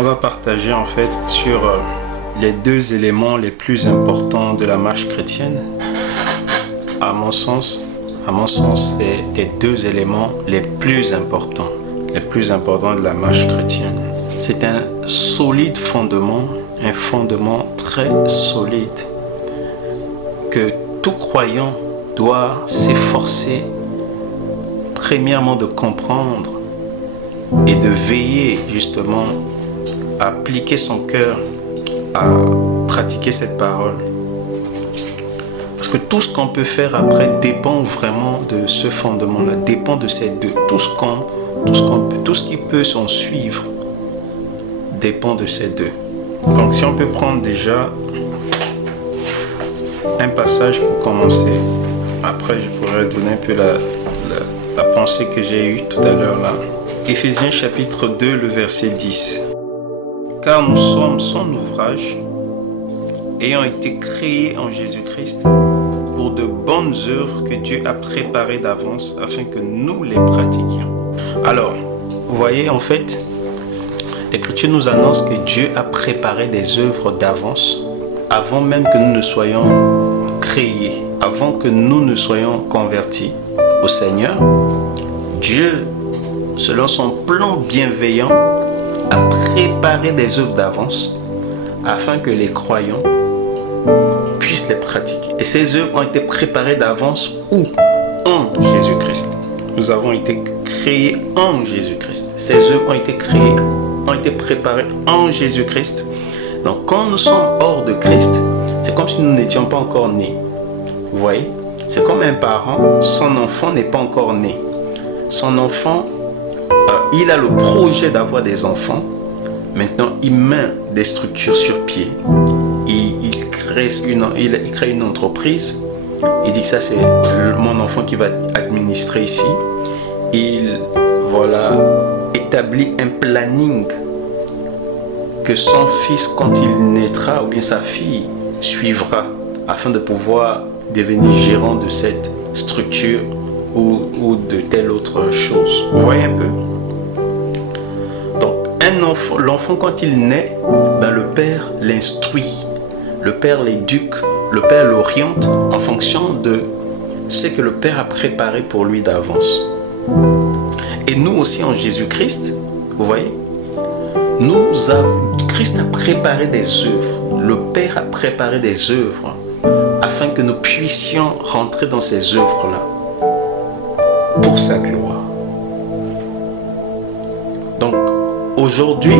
On va partager en fait sur les deux éléments les plus importants de la marche chrétienne. À mon sens, c'est les deux éléments les plus importants de la marche chrétienne. C'est un solide fondement, un fondement très solide que tout croyant doit s'efforcer premièrement de comprendre et de veiller justement à appliquer son cœur à pratiquer cette parole. Parce que tout ce qu'on peut faire après dépend vraiment de ce fondement-là, dépend de ces deux. Tout ce qui peut s'en suivre dépend de ces deux. Donc si on peut prendre déjà un passage pour commencer, après je pourrais donner un peu la pensée que j'ai eue tout à l'heure là. Éphésiens chapitre 2, le verset 10. Car nous sommes son ouvrage, ayant été créés en Jésus-Christ pour de bonnes œuvres que Dieu a préparées d'avance afin que nous les pratiquions. Alors, vous voyez, en fait, l'Écriture nous annonce que Dieu a préparé des œuvres d'avance avant même que nous ne soyons créés, avant que nous ne soyons convertis au Seigneur. Dieu, selon son plan bienveillant, a préparé des œuvres d'avance afin que les croyants puissent les pratiquer. Et ces œuvres ont été préparées d'avance où? En Jésus-Christ. Nous avons été créés en Jésus-Christ. Ces œuvres ont été préparées en Jésus-Christ. Donc quand nous sommes hors de Christ, c'est comme si nous n'étions pas encore nés. Vous voyez? C'est comme un parent, son enfant n'est pas encore né. Son enfant, il a le projet d'avoir des enfants. Maintenant, il met des structures sur pied. Il crée une entreprise. Il dit que ça, c'est mon enfant qui va administrer ici. Il établit un planning que son fils, quand il naîtra, ou bien sa fille, suivra afin de pouvoir devenir gérant de cette structure ou de telle autre chose. Vous voyez un peu? Donc, l'enfant quand il naît, le père l'instruit, le père l'éduque, le père l'oriente en fonction de ce que le père a préparé pour lui d'avance. Et nous aussi en Jésus-Christ, vous voyez, Christ a préparé des œuvres, le Père a préparé des œuvres afin que nous puissions rentrer dans ces œuvres-là pour sa gloire. Donc aujourd'hui,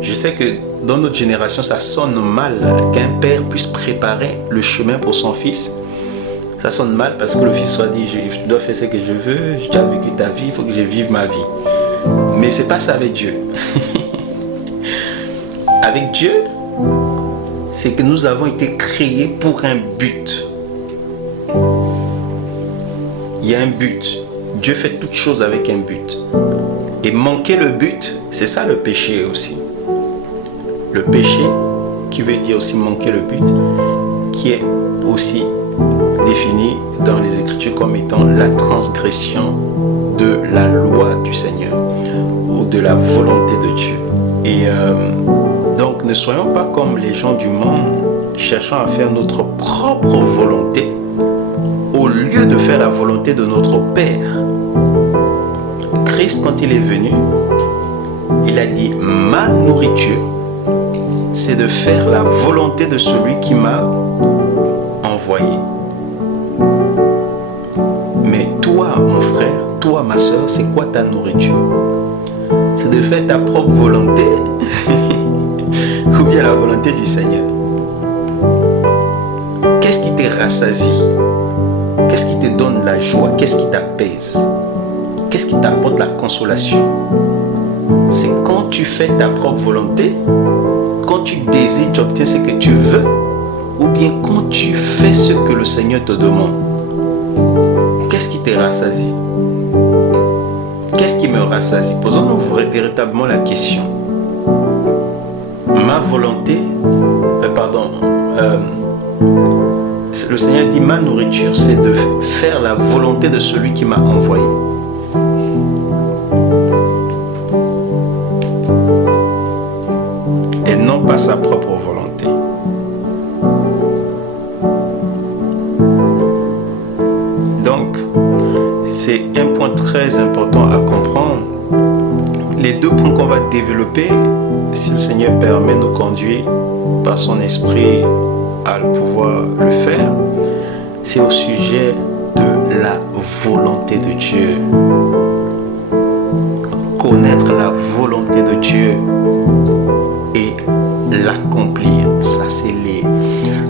je sais que dans notre génération ça sonne mal qu'un père puisse préparer le chemin pour son fils. Ça sonne mal parce que le fils soit dit, je dois faire ce que je veux, j'ai déjà vécu ta vie, il faut que je vive ma vie. Mais c'est pas ça avec Dieu. Avec Dieu, c'est que nous avons été créés pour un but. Il y a un but. Dieu fait toutes choses avec un but. Et manquer le but, c'est ça le péché aussi. Le péché, qui veut dire aussi manquer le but, qui est aussi défini dans les Écritures comme étant la transgression de la loi du Seigneur ou de la volonté de Dieu. Et donc ne soyons pas comme les gens du monde cherchant à faire notre propre volonté au lieu de faire la volonté de notre Père. Christ, quand il est venu, il a dit: ma nourriture, c'est de faire la volonté de celui qui m'a envoyé. Mais toi, mon frère, toi, ma soeur, c'est quoi ta nourriture? C'est de faire ta propre volonté ou bien la volonté du Seigneur? Qu'est-ce qui te rassasie? Qu'est-ce qui te donne la joie? Qu'est-ce qui t'apaise? Qu'est-ce qui t'apporte la consolation? C'est quand tu fais ta propre volonté, quand tu désires, tu obtiens ce que tu veux, ou bien quand tu fais ce que le Seigneur te demande. Qu'est-ce qui te rassasie? Qu'est-ce qui me rassasie? Posons-nous véritablement la question. Ma volonté, le Seigneur dit: ma nourriture, c'est de faire la volonté de celui qui m'a envoyé. les deux points qu'on va développer, si le Seigneur permet, nous conduire par son esprit à pouvoir le faire, c'est au sujet de la volonté de Dieu. Connaître la volonté de Dieu et l'accomplir, ça c'est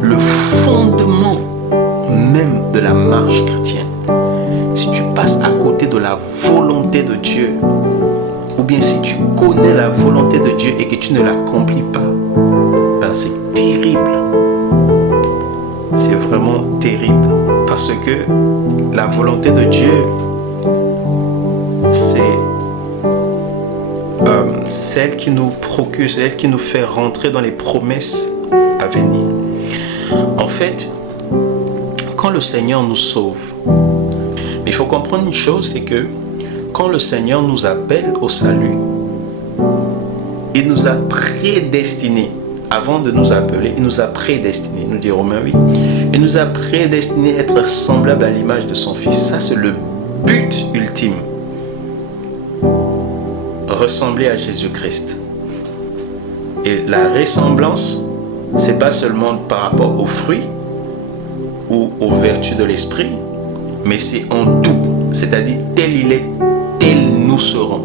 le fondement même de la marche chrétienne. Si tu passes à côté de la volonté de Dieu, ou bien si tu connais la volonté de Dieu et que tu ne l'accomplis pas, ben c'est terrible. C'est vraiment terrible. Parce que la volonté de Dieu, c'est celle qui nous procure, celle qui nous fait rentrer dans les promesses à venir. En fait, quand le Seigneur nous sauve, il faut comprendre une chose, c'est que quand le Seigneur nous appelle au salut, il nous a prédestinés. Avant de nous appeler, il nous a prédestinés, nous dit Romains 8. Il nous a prédestinés à être semblables à l'image de son Fils. Ça, c'est le but ultime. Ressembler à Jésus-Christ. Et la ressemblance, c'est pas seulement par rapport aux fruits ou aux vertus de l'esprit, mais c'est en tout. C'est-à-dire, tel il est, tel nous serons.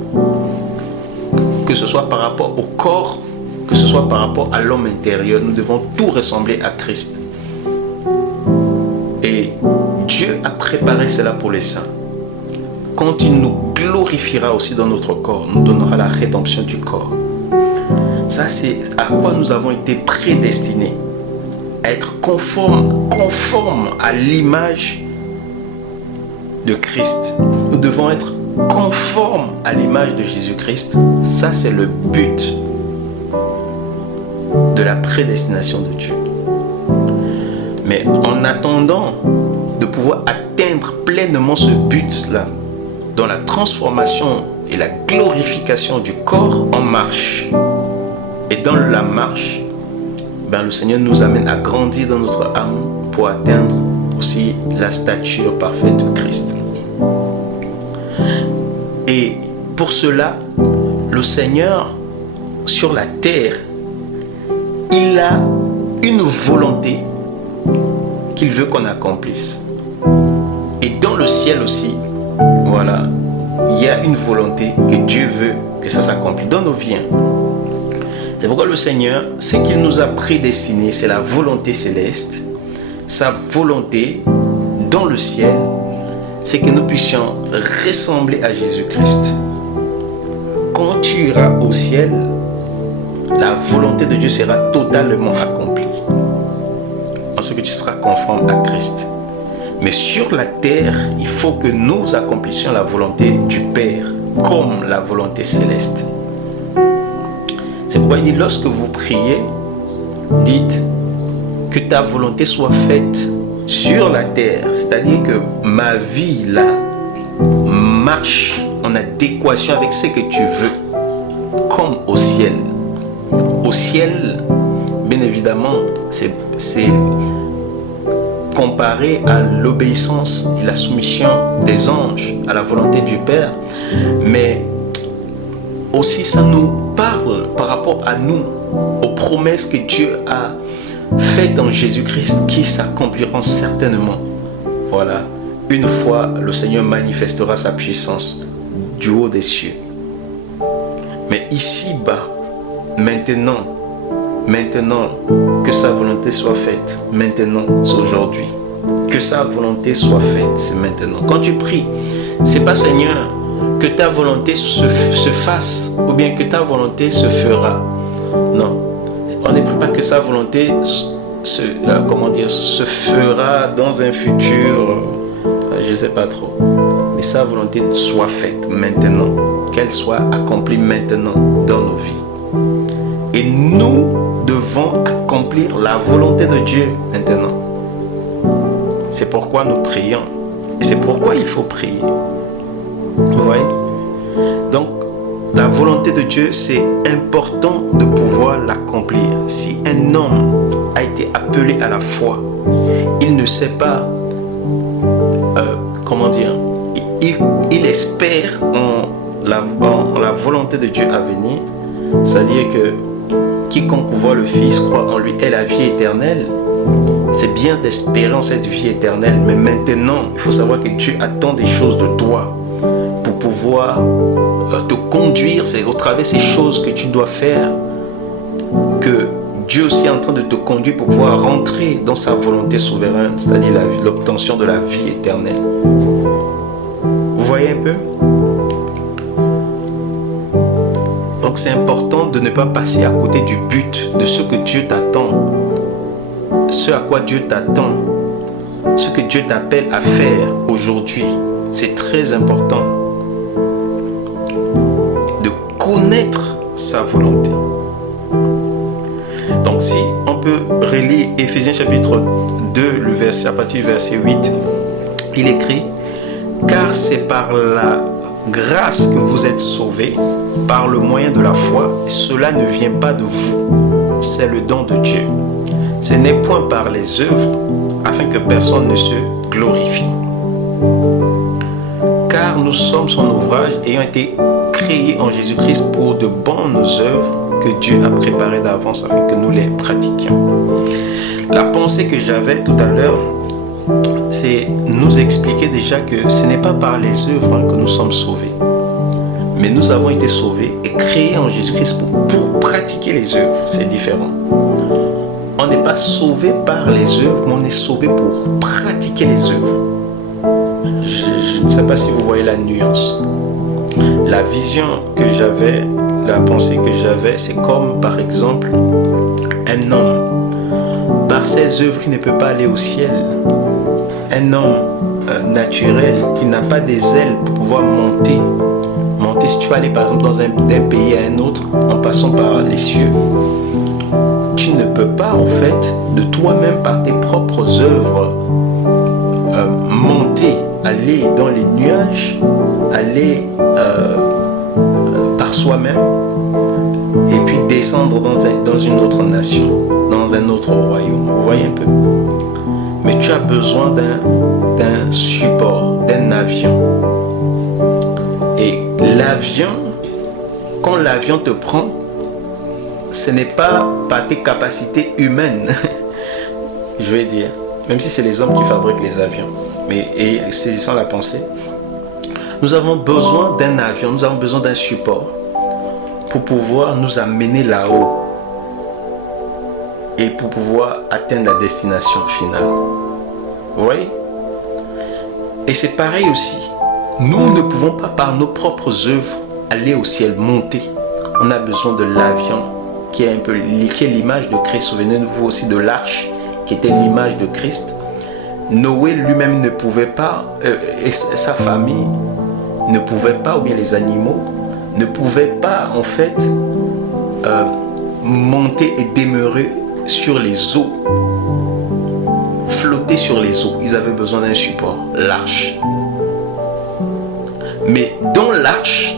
Que ce soit par rapport au corps, que ce soit par rapport à l'homme intérieur, nous devons tout ressembler à Christ. Et Dieu a préparé cela pour les saints. Quand il nous glorifiera aussi dans notre corps, nous donnera la rédemption du corps. Ça, c'est à quoi nous avons été prédestinés. À être conforme à l'image de Christ. Nous devons être conformes à l'image de Jésus-Christ. Ça, c'est le but de la prédestination de Dieu. Mais en attendant de pouvoir atteindre pleinement ce but-là, dans la transformation et la glorification du corps, on marche. Et dans la marche, le Seigneur nous amène à grandir dans notre âme pour atteindre aussi la stature parfaite de Christ. Et pour cela, le Seigneur, sur la terre, il a une volonté qu'il veut qu'on accomplisse. Et dans le ciel aussi, voilà, il y a une volonté que Dieu veut que ça s'accomplisse dans nos vies. C'est pourquoi le Seigneur, ce qu'il nous a prédestinés, c'est la volonté céleste. Sa volonté dans le ciel, c'est que nous puissions ressembler à Jésus-Christ. Quand tu iras au ciel, la volonté de Dieu sera totalement accomplie. En ce que tu seras conforme à Christ. Mais sur la terre, il faut que nous accomplissions la volonté du Père, comme la volonté céleste. C'est pourquoi il dit, lorsque vous priez, dites que ta volonté soit faite sur la terre. C'est-à-dire que ma vie là marche en adéquation avec ce que tu veux, comme au ciel. Au ciel, bien évidemment, c'est comparé à l'obéissance et la soumission des anges à la volonté du Père. Mais aussi ça nous parle par rapport à nous, aux promesses que Dieu a faites en Jésus-Christ qui s'accompliront certainement. Voilà, une fois le Seigneur manifestera sa puissance du haut des cieux. Mais ici-bas, maintenant que sa volonté soit faite, maintenant, c'est aujourd'hui. Que sa volonté soit faite, c'est maintenant. Quand tu pries, c'est pas Seigneur, que ta volonté se fasse, ou bien que ta volonté se fera. Non, on ne prie pas que sa volonté se fera dans un futur, je ne sais pas trop. Mais sa volonté soit faite maintenant, qu'elle soit accomplie maintenant dans nos vies. Et nous devons accomplir la volonté de Dieu maintenant. C'est pourquoi nous prions. Et c'est pourquoi il faut prier. Vous voyez? Donc, la volonté de Dieu, c'est important de pouvoir l'accomplir. Si un homme a été appelé à la foi, il ne sait pas, il espère la volonté de Dieu à venir, c'est-à-dire que quiconque voit le Fils croit en lui et la vie éternelle, c'est bien d'espérer en cette vie éternelle, mais maintenant, il faut savoir que Dieu attend des choses de toi pour pouvoir te conduire. C'est au travers de ces choses que tu dois faire que Dieu aussi est en train de te conduire pour pouvoir rentrer dans sa volonté souveraine, c'est-à-dire l'obtention de la vie éternelle. Vous voyez un peu? Donc c'est important de ne pas passer à côté du but, de ce que Dieu t'attend, ce à quoi Dieu t'attend, ce que Dieu t'appelle à faire aujourd'hui. C'est très important de connaître sa volonté. Donc si on peut relire Éphésiens chapitre 2, à partir du verset 8, il écrit: car c'est par la grâce que vous êtes sauvés, par le moyen de la foi, et cela ne vient pas de vous, c'est le don de Dieu. Ce n'est point par les œuvres, afin que personne ne se glorifie. Car nous sommes son ouvrage, ayant été créés en Jésus-Christ pour de bonnes œuvres que Dieu a préparées d'avance afin que nous les pratiquions. La pensée que j'avais tout à l'heure, c'est nous expliquer déjà que ce n'est pas par les œuvres que nous sommes sauvés, mais nous avons été sauvés et créés en Jésus-Christ pour pratiquer les œuvres. C'est différent. On n'est pas sauvé par les œuvres, mais on est sauvé pour pratiquer les œuvres. Je ne sais pas si vous voyez la nuance. La vision que j'avais, la pensée que j'avais, c'est comme par exemple un homme. Par ses œuvres, il ne peut pas aller au ciel. Un homme naturel qui n'a pas des ailes pour pouvoir monter. Si tu vas aller par exemple d'un pays à un autre en passant par les cieux, tu ne peux pas en fait de toi-même par tes propres œuvres monter, aller dans les nuages, aller par soi-même et puis descendre dans une autre nation, dans un autre royaume. Vous voyez un peu? Mais tu as besoin d'un support, d'un avion. Et l'avion, quand l'avion te prend, ce n'est pas par tes capacités humaines, je vais dire, même si c'est les hommes qui fabriquent les avions. Mais et saisissant la pensée, nous avons besoin d'un avion, nous avons besoin d'un support pour pouvoir nous amener là-haut et pour pouvoir atteindre la destination finale. Vous voyez? Et c'est pareil aussi. Nous ne pouvons pas par nos propres œuvres aller au ciel, monter. On a besoin de l'avion qui est l'image de Christ. Souvenez-vous aussi de l'arche qui était l'image de Christ. Noé lui-même ne pouvait pas, et sa famille ne pouvait pas, ou bien les animaux ne pouvaient pas en fait monter et demeurer sur les eaux, flotter sur les eaux. Ils avaient besoin d'un support, l'arche. Mais dans l'arche,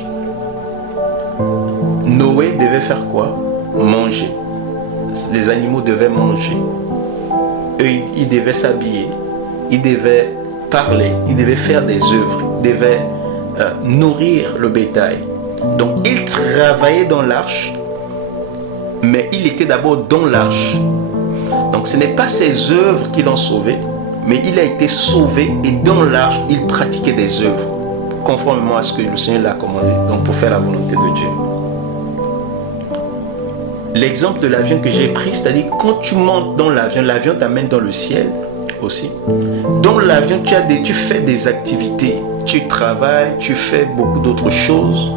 Noé devait faire quoi? Manger. Les animaux devaient manger. Eux, ils devaient s'habiller. Ils devaient parler. Ils devaient faire des œuvres. Ils devaient nourrir le bétail. Donc, ils travaillaient dans l'arche. Mais il était d'abord dans l'arche. Donc, ce n'est pas ses œuvres qui l'ont sauvé. Mais il a été sauvé et dans l'arche, il pratiquait des œuvres. Conformément à ce que le Seigneur l'a commandé, donc pour faire la volonté de Dieu. L'exemple de l'avion que j'ai pris, c'est-à-dire quand tu montes dans l'avion, l'avion t'amène dans le ciel aussi. Dans l'avion, tu fais des activités, tu travailles, tu fais beaucoup d'autres choses.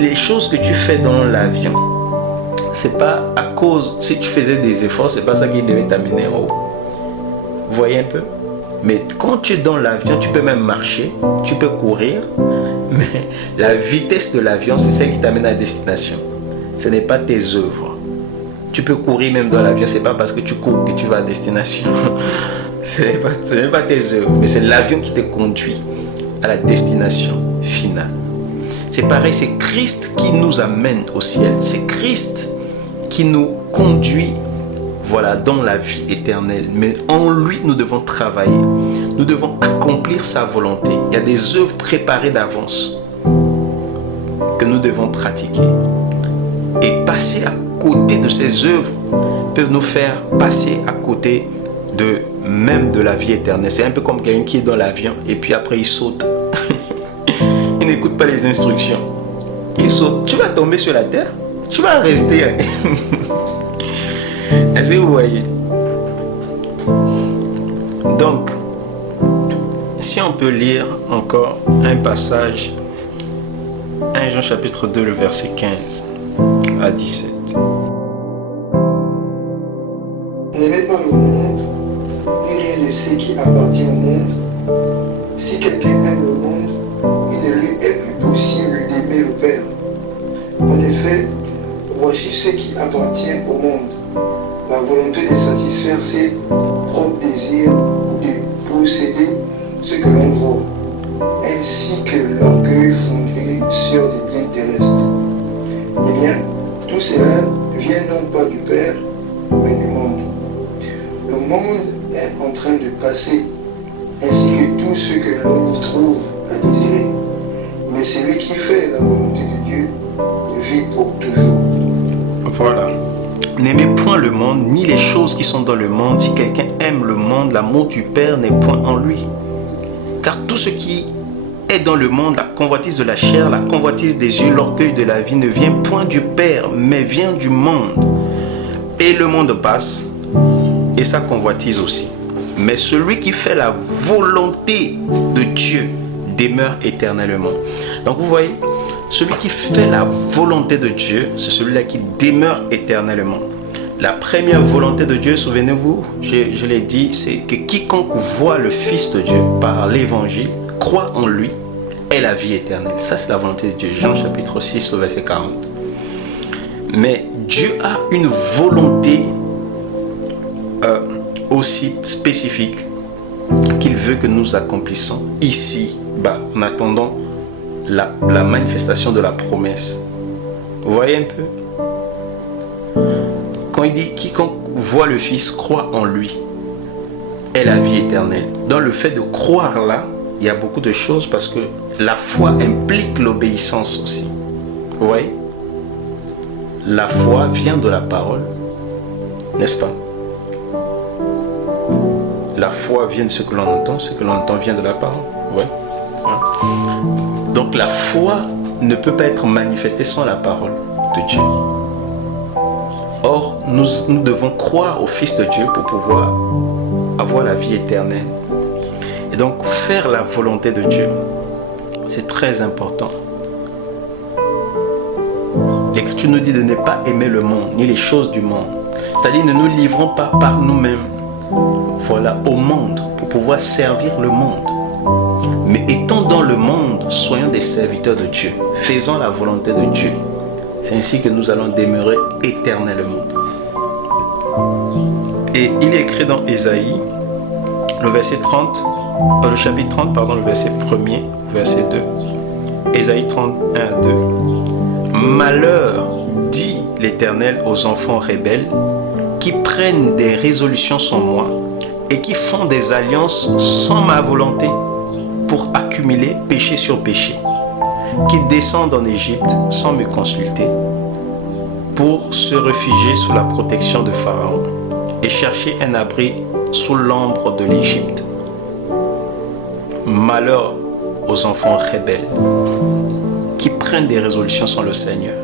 Les choses que tu fais dans l'avion, c'est pas à cause, si tu faisais des efforts, c'est pas ça qui devait t'amener en haut. Vous voyez un peu? Mais quand tu es dans l'avion, tu peux même marcher, tu peux courir, mais la vitesse de l'avion, c'est celle qui t'amène à destination. Ce n'est pas tes œuvres. Tu peux courir même dans l'avion, c'est pas parce que tu cours que tu vas à destination. Ce n'est pas tes œuvres, mais c'est l'avion qui te conduit à la destination finale. C'est pareil, c'est Christ qui nous amène au ciel. C'est Christ qui nous conduit voilà, dans la vie éternelle. Mais en lui, nous devons travailler. Nous devons accomplir sa volonté. Il y a des œuvres préparées d'avance que nous devons pratiquer. Et passer à côté de ces œuvres peut nous faire passer à côté même de la vie éternelle. C'est un peu comme quelqu'un qui est dans l'avion et puis après il saute. Il n'écoute pas les instructions. Il saute. Tu vas tomber sur la terre. Tu vas rester. Est-ce que vous voyez? Donc, si on peut lire encore un passage, 1 Jean chapitre 2, le verset 15 à 17. N'aimez pas le monde, ni rien de ce qui appartient au monde. Si quelqu'un aime le monde, il ne lui est plus possible d'aimer le Père. En effet, voici ce qui appartient au monde: la volonté de satisfaire ses propres désirs ou de posséder ce que l'on voit, ainsi que l'orgueil fondé sur des biens terrestres. Eh bien, tout cela vient non pas du Père, mais du monde. Le monde est en train de passer, ainsi que tout ce que l'on y trouve à désirer. Mais celui qui fait la volonté de Dieu vit pour toujours. Voilà. N'aimez point le monde, ni les choses qui sont dans le monde. Si quelqu'un aime le monde, l'amour du Père n'est point en lui. Car tout ce qui est dans le monde, la convoitise de la chair, la convoitise des yeux, l'orgueil de la vie, ne vient point du Père, mais vient du monde. Et le monde passe, et sa convoitise aussi. Mais celui qui fait la volonté de Dieu demeure éternellement. Donc vous voyez, celui qui fait la volonté de Dieu, c'est celui-là qui demeure éternellement. La première volonté de Dieu, souvenez-vous, je l'ai dit, c'est que quiconque voit le Fils de Dieu par l'évangile, croit en lui, est la vie éternelle. Ça, c'est la volonté de Dieu. Jean chapitre 6, verset 40. Mais Dieu a une volonté aussi spécifique qu'il veut que nous accomplissions ici, en attendant la manifestation de la promesse. Vous voyez un peu? Quand il dit quiconque voit le Fils croit en lui est la vie éternelle. Dans le fait de croire là, il y a beaucoup de choses parce que la foi implique l'obéissance aussi. Vous voyez? La foi vient de la parole, n'est-ce pas? La foi vient de ce que l'on entend, ce que l'on entend vient de la parole. Ouais. Donc la foi ne peut pas être manifestée sans la parole de Dieu. Or, nous devons croire au Fils de Dieu pour pouvoir avoir la vie éternelle. Et donc, faire la volonté de Dieu, c'est très important. L'Écriture nous dit de ne pas aimer le monde, ni les choses du monde. C'est-à-dire, ne nous livrons pas par nous-mêmes, voilà, au monde, pour pouvoir servir le monde. Mais étant dans le monde, soyons des serviteurs de Dieu. Faisons la volonté de Dieu. C'est ainsi que nous allons demeurer éternellement. Et il est écrit dans Ésaïe, le verset 30, le chapitre 30, pardon, le verset 1er, verset 2. Ésaïe 31 à 2. Malheur, dit l'Éternel aux enfants rebelles, qui prennent des résolutions sans moi et qui font des alliances sans ma volonté pour accumuler péché sur péché, qui descendent en Égypte sans me consulter pour se réfugier sous la protection de Pharaon et chercher un abri sous l'ombre de l'Égypte. Malheur aux enfants rebelles qui prennent des résolutions sans le Seigneur,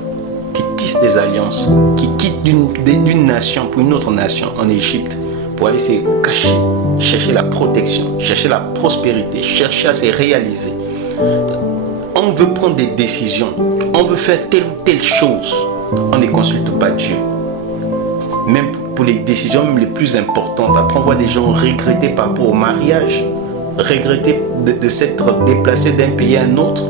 qui tissent des alliances, qui quittent d'une nation pour une autre nation en Égypte pour aller se cacher, chercher la protection, chercher la prospérité, chercher à se réaliser. On veut prendre des décisions, on veut faire telle ou telle chose, on ne consulte pas Dieu. Même pour les décisions même les plus importantes, après on voit des gens regretter par rapport au mariage, regretter de s'être déplacé d'un pays à un autre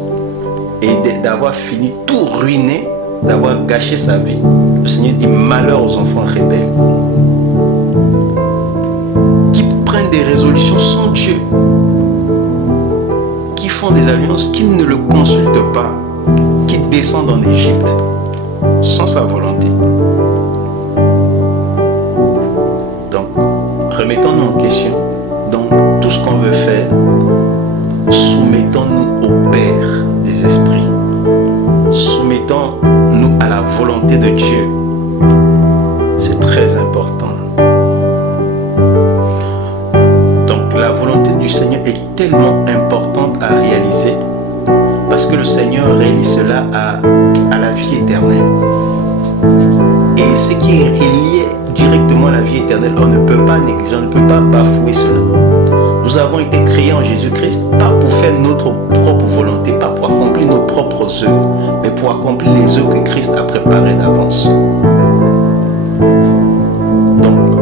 et d'avoir fini tout ruiné, d'avoir gâché sa vie. Le Seigneur dit malheur aux enfants rebelles qui prennent des résolutions sans Dieu, qui font des alliances, qui ne le consultent pas, qui descendent en Égypte sans sa volonté. Remettons-nous en question dans tout ce qu'on veut faire. Soumettons-nous au Père des esprits. Soumettons-nous à la volonté de Dieu. C'est très important. Donc la volonté du Seigneur est tellement importante à réaliser parce que le Seigneur réalise cela à la vie éternelle. Et ce qui est relié directement à la vie éternelle, on ne peut pas négliger, on ne peut pas bafouer cela. Nous avons été créés en Jésus-Christ, pas pour faire notre propre volonté, pas pour accomplir nos propres œuvres, mais pour accomplir les œuvres que Christ a préparées d'avance. Donc,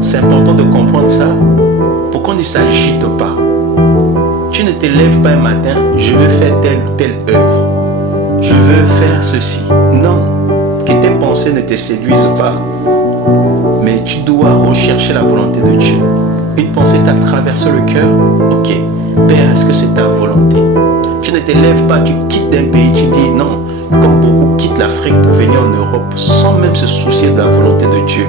c'est important de comprendre ça pour qu'on ne s'agite pas. Tu ne te lèves pas un matin, je veux faire telle ou telle œuvre. Je veux faire ceci. Non, que tes pensées ne te séduisent pas. Mais tu dois rechercher la volonté de Dieu. Une pensée t'a traversé le cœur. Ok, Père, est-ce que c'est ta volonté? Tu ne te lèves pas, tu quittes un pays, tu dis non. Comme beaucoup quittent l'Afrique pour venir en Europe sans même se soucier de la volonté de Dieu.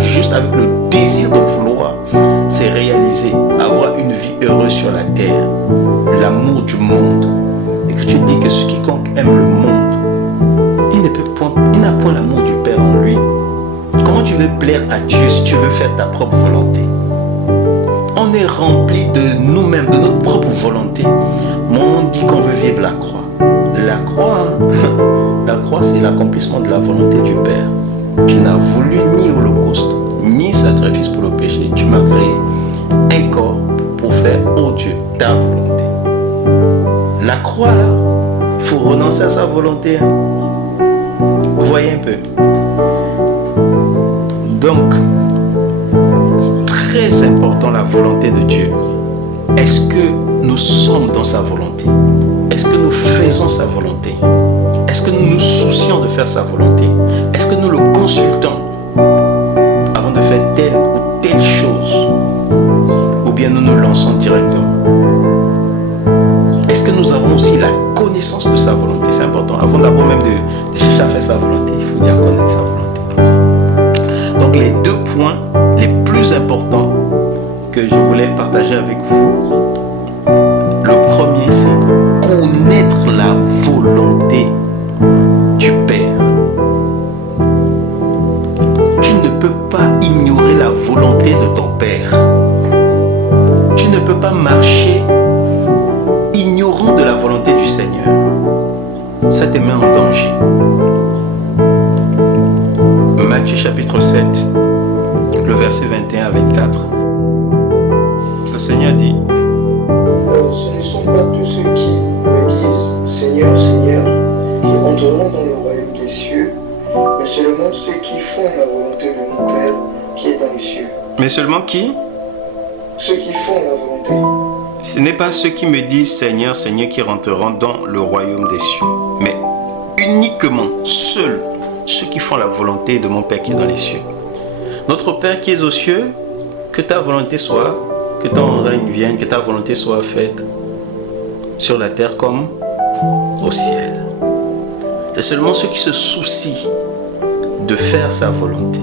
Juste avec le désir de vouloir, c'est réaliser, avoir une vie heureuse sur la terre. L'amour du monde. L'Écriture dit que ce quiconque aime le monde, il n'a point l'amour du Père en lui. Comment tu veux plaire à Dieu si tu veux faire ta propre volonté? On est rempli de nous-mêmes, de notre propre volonté. Mais on dit qu'on veut vivre la croix. La croix, c'est l'accomplissement de la volonté du Père. Tu n'as voulu ni holocauste, ni sacrifice pour le péché. Tu m'as créé un corps pour faire, oh Dieu, ta volonté. La croix, là, il faut renoncer à sa volonté. Vous voyez un peu. Donc, c'est très important la volonté de Dieu. Est-ce que nous sommes dans sa volonté? Est-ce que nous faisons sa volonté? Est-ce que nous nous soucions de faire sa volonté? Est-ce que nous le consultons avant de faire telle ou telle chose? Ou bien nous nous lançons directement? Est-ce que nous avons aussi la connaissance de sa volonté? C'est important. Avant d'abord même de chercher à faire sa volonté, il faut déjà connaître sa volonté. Donc les deux points les plus importants que je voulais partager avec vous. Le premier, c'est connaître la volonté du Père. Tu ne peux pas ignorer la volonté de ton Père. Tu ne peux pas marcher ignorant de la volonté du Seigneur. Ça te met en danger. Matthieu chapitre 7, le verset 21 à 24. Le Seigneur dit: ce ne sont pas tous ceux qui me disent Seigneur, Seigneur, qui entreront dans le royaume des cieux, mais seulement ceux qui font la volonté de mon Père qui est dans les cieux. Mais seulement qui? Ceux qui font la volonté. Ce n'est pas ceux qui me disent Seigneur, Seigneur qui rentreront dans le royaume des cieux, mais uniquement seuls ceux qui font la volonté de mon Père qui est dans les cieux. Notre Père qui est aux cieux, que ta volonté soit, que ton règne vienne, que ta volonté soit faite sur la terre comme au ciel. C'est seulement ceux qui se soucient de faire sa volonté.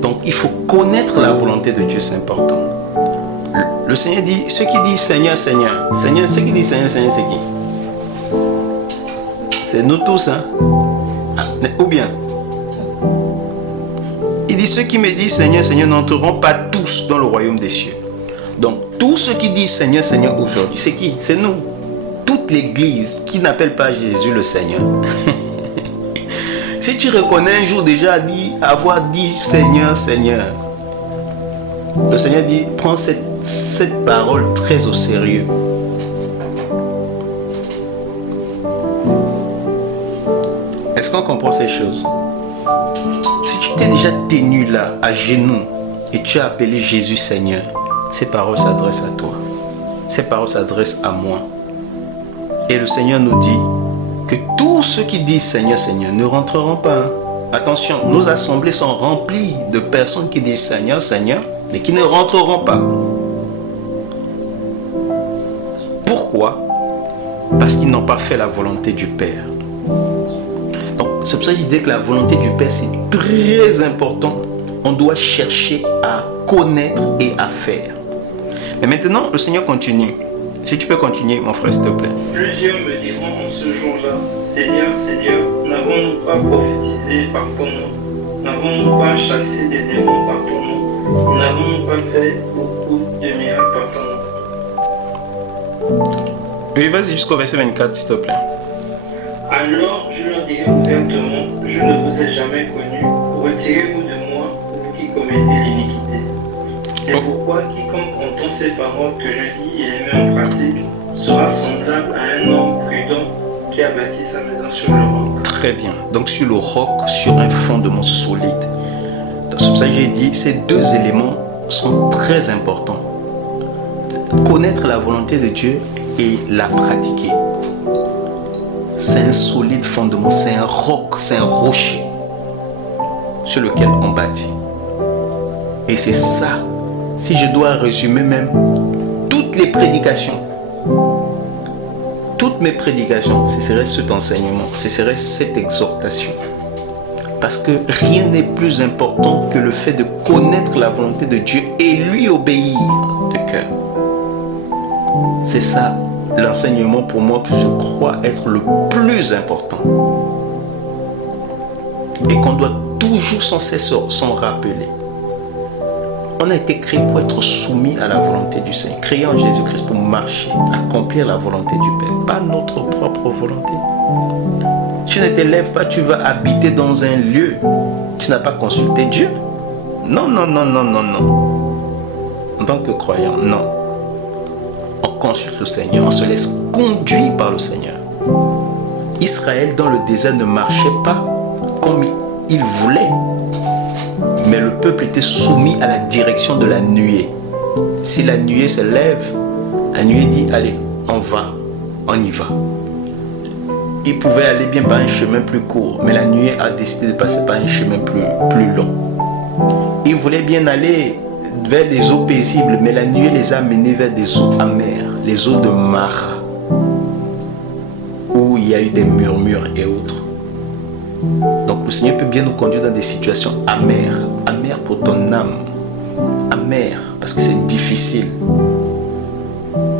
Donc il faut connaître la volonté de Dieu, c'est important. Le Seigneur dit, ceux qui disent Seigneur, Seigneur, Seigneur, ceux qui disent Seigneur, Seigneur, c'est qui? C'est nous tous, hein? Ou bien? Il dit, ceux qui me disent Seigneur, Seigneur n'entreront pas tous dans le royaume des cieux. Donc, tous ceux qui disent Seigneur, Seigneur aujourd'hui, c'est qui? C'est nous. Toute l'église qui n'appelle pas Jésus le Seigneur. Si tu reconnais un jour déjà avoir dit Seigneur, Seigneur, le Seigneur dit, prends cette parole très au sérieux. Est-ce qu'on comprend ces choses? Si tu t'es déjà tenu là, à genoux, et tu as appelé Jésus Seigneur, ces paroles s'adressent à toi. Ces paroles s'adressent à moi. Et le Seigneur nous dit que tous ceux qui disent Seigneur, Seigneur ne rentreront pas. Attention, nos assemblées sont remplies de personnes qui disent Seigneur, Seigneur, mais qui ne rentreront pas. Pourquoi? Parce qu'ils n'ont pas fait la volonté du Père. Donc, c'est pour ça que je dis que la volonté du Père, c'est très important On doit chercher à connaître et à faire. Mais maintenant, le Seigneur continue. Si tu peux continuer, mon frère, s'il te plaît. Plusieurs me diront en ce jour-là, Seigneur, Seigneur, n'avons-nous pas prophétisé par ton nom? N'avons-nous pas chassé des démons par ton nom? N'avons-nous pas fait beaucoup de miracles par ton nom? Oui, vas-y jusqu'au verset 24, s'il te plaît. Alors je leur dirai ouvertement, je ne vous ai jamais connu, retirez-vous de moi, vous qui commettez l'iniquité. C'est pourquoi quiconque entend ces paroles que je dis et les met en pratique sera semblable à un homme prudent qui a bâti sa maison sur le roc. Très bien. Donc sur le roc, sur un fondement solide. C'est pour ça que j'ai dit, ces deux éléments sont très importants. Connaître la volonté de Dieu et la pratiquer. C'est un solide fondement, c'est un roc, c'est un rocher sur lequel on bâtit. Et c'est ça, si je dois résumer même toutes les prédications, toutes mes prédications, ce serait cet enseignement, ce serait cette exhortation. Parce que rien n'est plus important que le fait de connaître la volonté de Dieu et lui obéir de cœur. C'est ça l'enseignement pour moi que je crois être le plus important. Et qu'on doit toujours sans cesse s'en rappeler. On a été créé pour être soumis à la volonté du Seigneur. Créé en Jésus-Christ pour marcher, accomplir la volonté du Père, pas notre propre volonté. Tu ne t'élèves pas, tu vas habiter dans un lieu. Tu n'as pas consulté Dieu. Non, non, non, non, non, non. En tant que croyant, non. On consulte le Seigneur, on se laisse conduire par le Seigneur. Israël dans le désert ne marchait pas comme il voulait. Mais le peuple était soumis à la direction de la nuée. Si la nuée se lève, la nuée dit, allez, on va, on y va. Il pouvait aller bien par un chemin plus court, mais la nuée a décidé de passer par un chemin plus long. Il voulait bien aller vers des eaux paisibles, mais la nuée les a menés vers des eaux amères, les eaux de Mara, où il y a eu des murmures et autres. Donc le Seigneur peut bien nous conduire dans des situations amères, amères pour ton âme, amères parce que c'est difficile.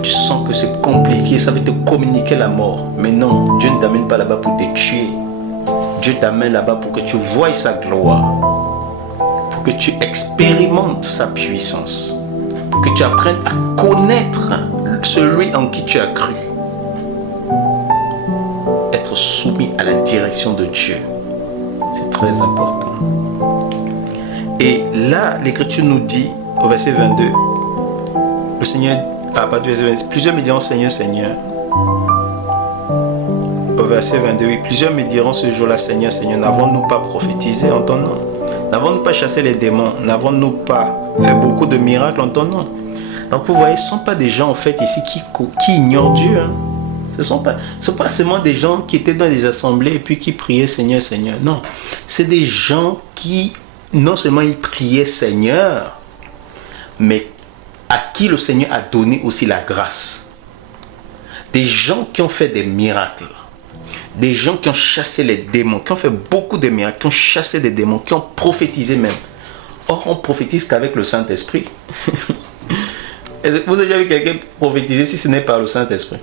Tu sens que c'est compliqué, ça va te communiquer la mort. Mais non, Dieu ne t'amène pas là-bas pour te tuer. Dieu t'amène là-bas pour que tu voies sa gloire, pour que tu expérimentes sa puissance, pour que tu apprennes à connaître celui en qui tu as cru. Être soumis à la direction de Dieu, c'est très important. Et là, l'Écriture nous dit, au verset 22, le Seigneur, plusieurs me diront Seigneur, Seigneur. Au verset 22, oui, plusieurs me diront ce jour-là, Seigneur, Seigneur, n'avons-nous pas prophétisé en ton nom? N'avons-nous pas chassé les démons? N'avons-nous pas fait beaucoup de miracles en ton nom? Donc vous voyez, ce ne sont pas des gens en fait ici qui ignorent Dieu. Hein. Ce ne sont pas seulement des gens qui étaient dans des assemblées et puis qui priaient Seigneur, Seigneur. Non, c'est des gens qui, non seulement ils priaient Seigneur, mais à qui le Seigneur a donné aussi la grâce. Des gens qui ont fait des miracles. Des gens qui ont chassé les démons, qui ont fait beaucoup de miracles, qui ont chassé des démons, qui ont prophétisé même. Or, on prophétise qu'avec le Saint-Esprit. Vous avez déjà vu quelqu'un prophétiser si ce n'est par le Saint-Esprit?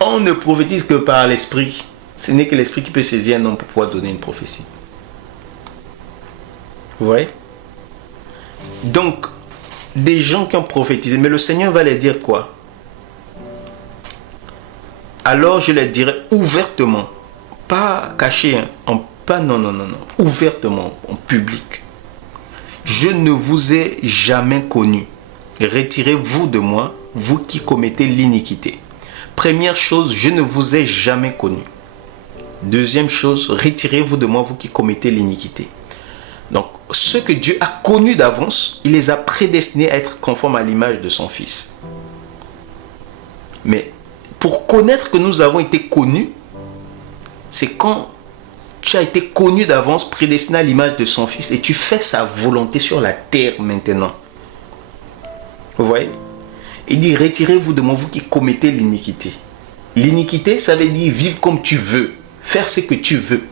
On ne prophétise que par l'Esprit. Ce n'est que l'Esprit qui peut saisir un homme pour pouvoir donner une prophétie. Vous voyez? Donc, des gens qui ont prophétisé, mais le Seigneur va leur dire quoi? Alors je leur dirai ouvertement, pas caché, hein, non, ouvertement, en public. Je ne vous ai jamais connu. Retirez-vous de moi, vous qui commettez l'iniquité. Première chose, je ne vous ai jamais connu. Deuxième chose, retirez-vous de moi, vous qui commettez l'iniquité. Donc, ceux que Dieu a connus d'avance, il les a prédestinés à être conformes à l'image de son Fils. Mais pour connaître que nous avons été connus, c'est quand tu as été connu d'avance, prédestiné à l'image de son Fils, et tu fais sa volonté sur la terre maintenant. Vous voyez? Il dit, retirez-vous de moi, vous qui commettez l'iniquité. L'iniquité, ça veut dire vivre comme tu veux, faire ce que tu veux.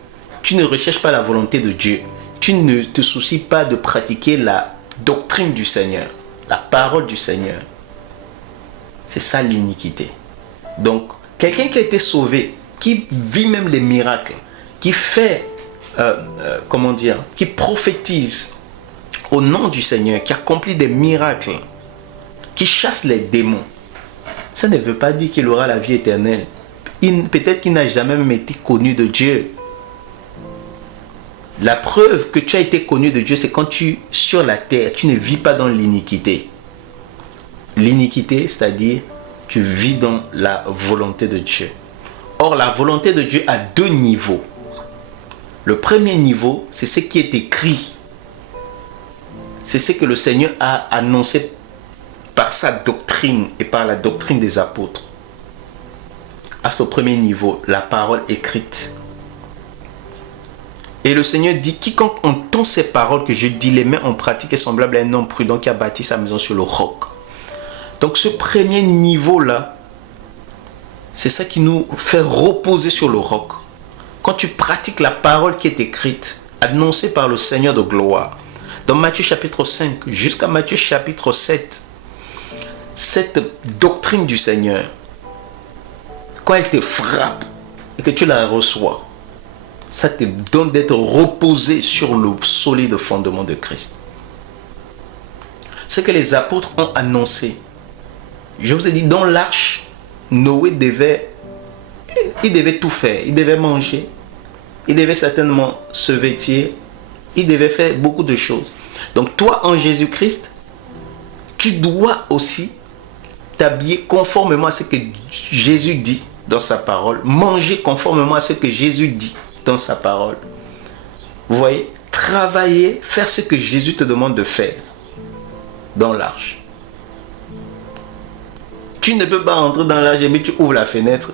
Tu ne recherches pas la volonté de Dieu. tu ne te soucies pas de pratiquer la doctrine du Seigneur, la parole du Seigneur. C'est ça l'iniquité. Donc, quelqu'un qui a été sauvé, qui vit même les miracles, qui fait, qui prophétise au nom du Seigneur, qui accomplit des miracles, qui chasse les démons, ça ne veut pas dire qu'il aura la vie éternelle. Peut-être qu'il n'a jamais même été connu de Dieu. La preuve que tu as été connu de Dieu, c'est quand sur la terre, tu ne vis pas dans l'iniquité. L'iniquité, c'est-à-dire, tu vis dans la volonté de Dieu. Or, la volonté de Dieu a deux niveaux. Le premier niveau, c'est ce qui est écrit. C'est ce que le Seigneur a annoncé par sa doctrine et par la doctrine des apôtres. À ce premier niveau, la parole écrite. Et le Seigneur dit, quiconque entend ces paroles que je dis, les met en pratique est semblable à un homme prudent qui a bâti sa maison sur le roc. Donc ce premier niveau-là, c'est ça qui nous fait reposer sur le roc. Quand tu pratiques la parole qui est écrite, annoncée par le Seigneur de gloire, dans Matthieu chapitre 5 jusqu'à Matthieu chapitre 7, cette doctrine du Seigneur, quand elle te frappe et que tu la reçois, ça te donne d'être reposé sur le solide fondement de Christ. Ce que les apôtres ont annoncé, je vous ai dit, dans l'arche, Noé devait tout faire. Il devait manger, il devait certainement se vêtir, il devait faire beaucoup de choses. Donc toi, en Jésus-Christ, tu dois aussi t'habiller conformément à ce que Jésus dit dans sa parole, manger conformément à ce que Jésus dit dans sa parole. Vous voyez, travailler, faire ce que Jésus te demande de faire dans l'arche. Tu ne peux pas entrer dans l'arche et tu ouvres la fenêtre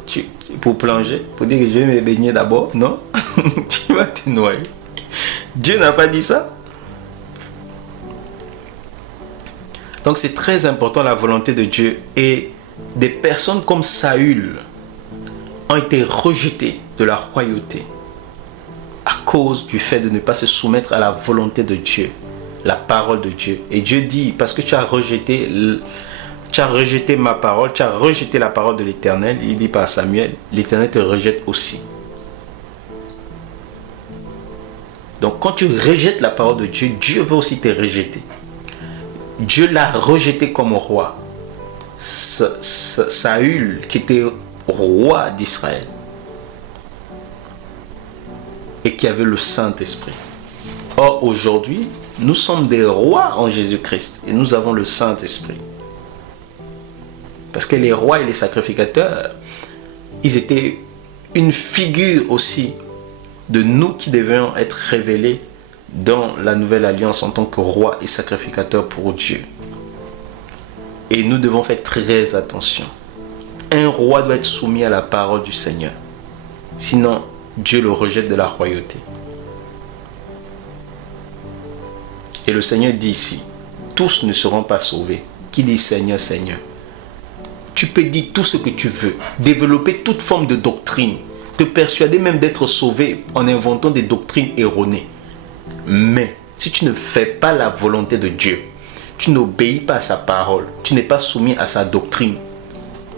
pour plonger, pour dire que je vais me baigner d'abord. Non, tu vas te noyer. Dieu n'a pas dit ça. Donc c'est très important la volonté de Dieu. Et des personnes comme Saül ont été rejetées de la royauté à cause du fait de ne pas se soumettre à la volonté de Dieu, la parole de Dieu. Et Dieu dit, parce que tu as rejeté ma parole, tu as rejeté la parole de l'Éternel, il dit par Samuel, l'Éternel te rejette aussi. Donc quand tu rejettes la parole de Dieu, Dieu veut aussi te rejeter. Dieu l'a rejeté comme roi. Saül, qui était roi d'Israël, et qui avait le Saint-Esprit. Or, aujourd'hui, nous sommes des rois en Jésus-Christ et nous avons le Saint-Esprit. Parce que les rois et les sacrificateurs, ils étaient une figure aussi de nous qui devions être révélés dans la nouvelle alliance en tant que rois et sacrificateurs pour Dieu. Et nous devons faire très attention. Un roi doit être soumis à la parole du Seigneur. Sinon, Dieu le rejette de la royauté. Et le Seigneur dit ici, tous ne seront pas sauvés. Qui dit Seigneur, Seigneur? Tu peux dire tout ce que tu veux, développer toute forme de doctrine, te persuader même d'être sauvé en inventant des doctrines erronées. Mais si tu ne fais pas la volonté de Dieu, tu n'obéis pas à sa parole, tu n'es pas soumis à sa doctrine,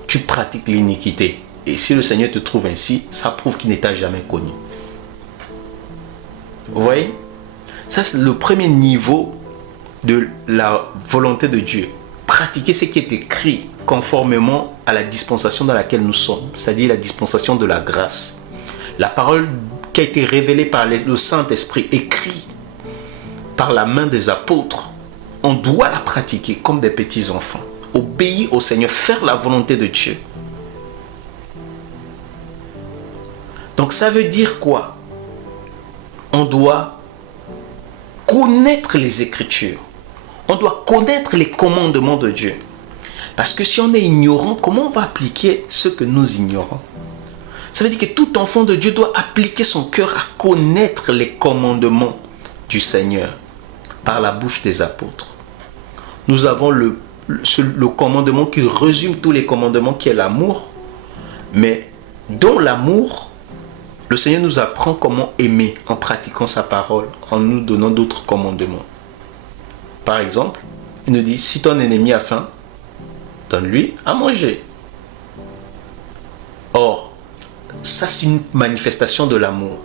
tu pratiques l'iniquité. Et si le Seigneur te trouve ainsi, ça prouve qu'il ne t'a jamais connu. Vous voyez? Ça, c'est le premier niveau de la volonté de Dieu. Pratiquer ce qui est écrit conformément à la dispensation dans laquelle nous sommes, c'est-à-dire la dispensation de la grâce. La parole qui a été révélée par le Saint-Esprit, écrite par la main des apôtres, on doit la pratiquer comme des petits enfants. Obéir au Seigneur, faire la volonté de Dieu. Donc ça veut dire quoi? On doit connaître les Écritures. On doit connaître les commandements de Dieu. Parce que si on est ignorant, comment on va appliquer ce que nous ignorons? Ça veut dire que tout enfant de Dieu doit appliquer son cœur à connaître les commandements du Seigneur par la bouche des apôtres. Nous avons le commandement qui résume tous les commandements, qui est l'amour, mais dont l'amour le Seigneur nous apprend comment aimer en pratiquant sa parole, en nous donnant d'autres commandements. Par exemple, il nous dit, si ton ennemi a faim, donne-lui à manger. Or, ça c'est une manifestation de l'amour.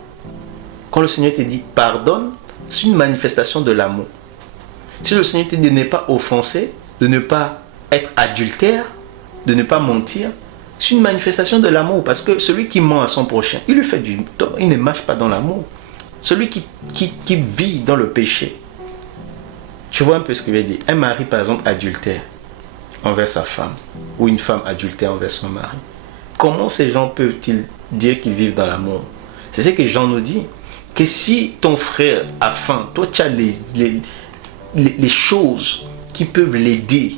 Quand le Seigneur te dit pardonne, c'est une manifestation de l'amour. Si le Seigneur te dit de ne pas offenser, de ne pas être adultère, de ne pas mentir, c'est une manifestation de l'amour. Parce que celui qui ment à son prochain, il lui fait du tort, il ne marche pas dans l'amour. Celui qui vit dans le péché, tu vois un peu ce que je veux dire. Un mari par exemple adultère envers sa femme, ou une femme adultère envers son mari. Comment ces gens peuvent-ils dire qu'ils vivent dans l'amour? C'est ce que Jean nous dit. Que si ton frère a faim, toi tu as les choses qui peuvent l'aider,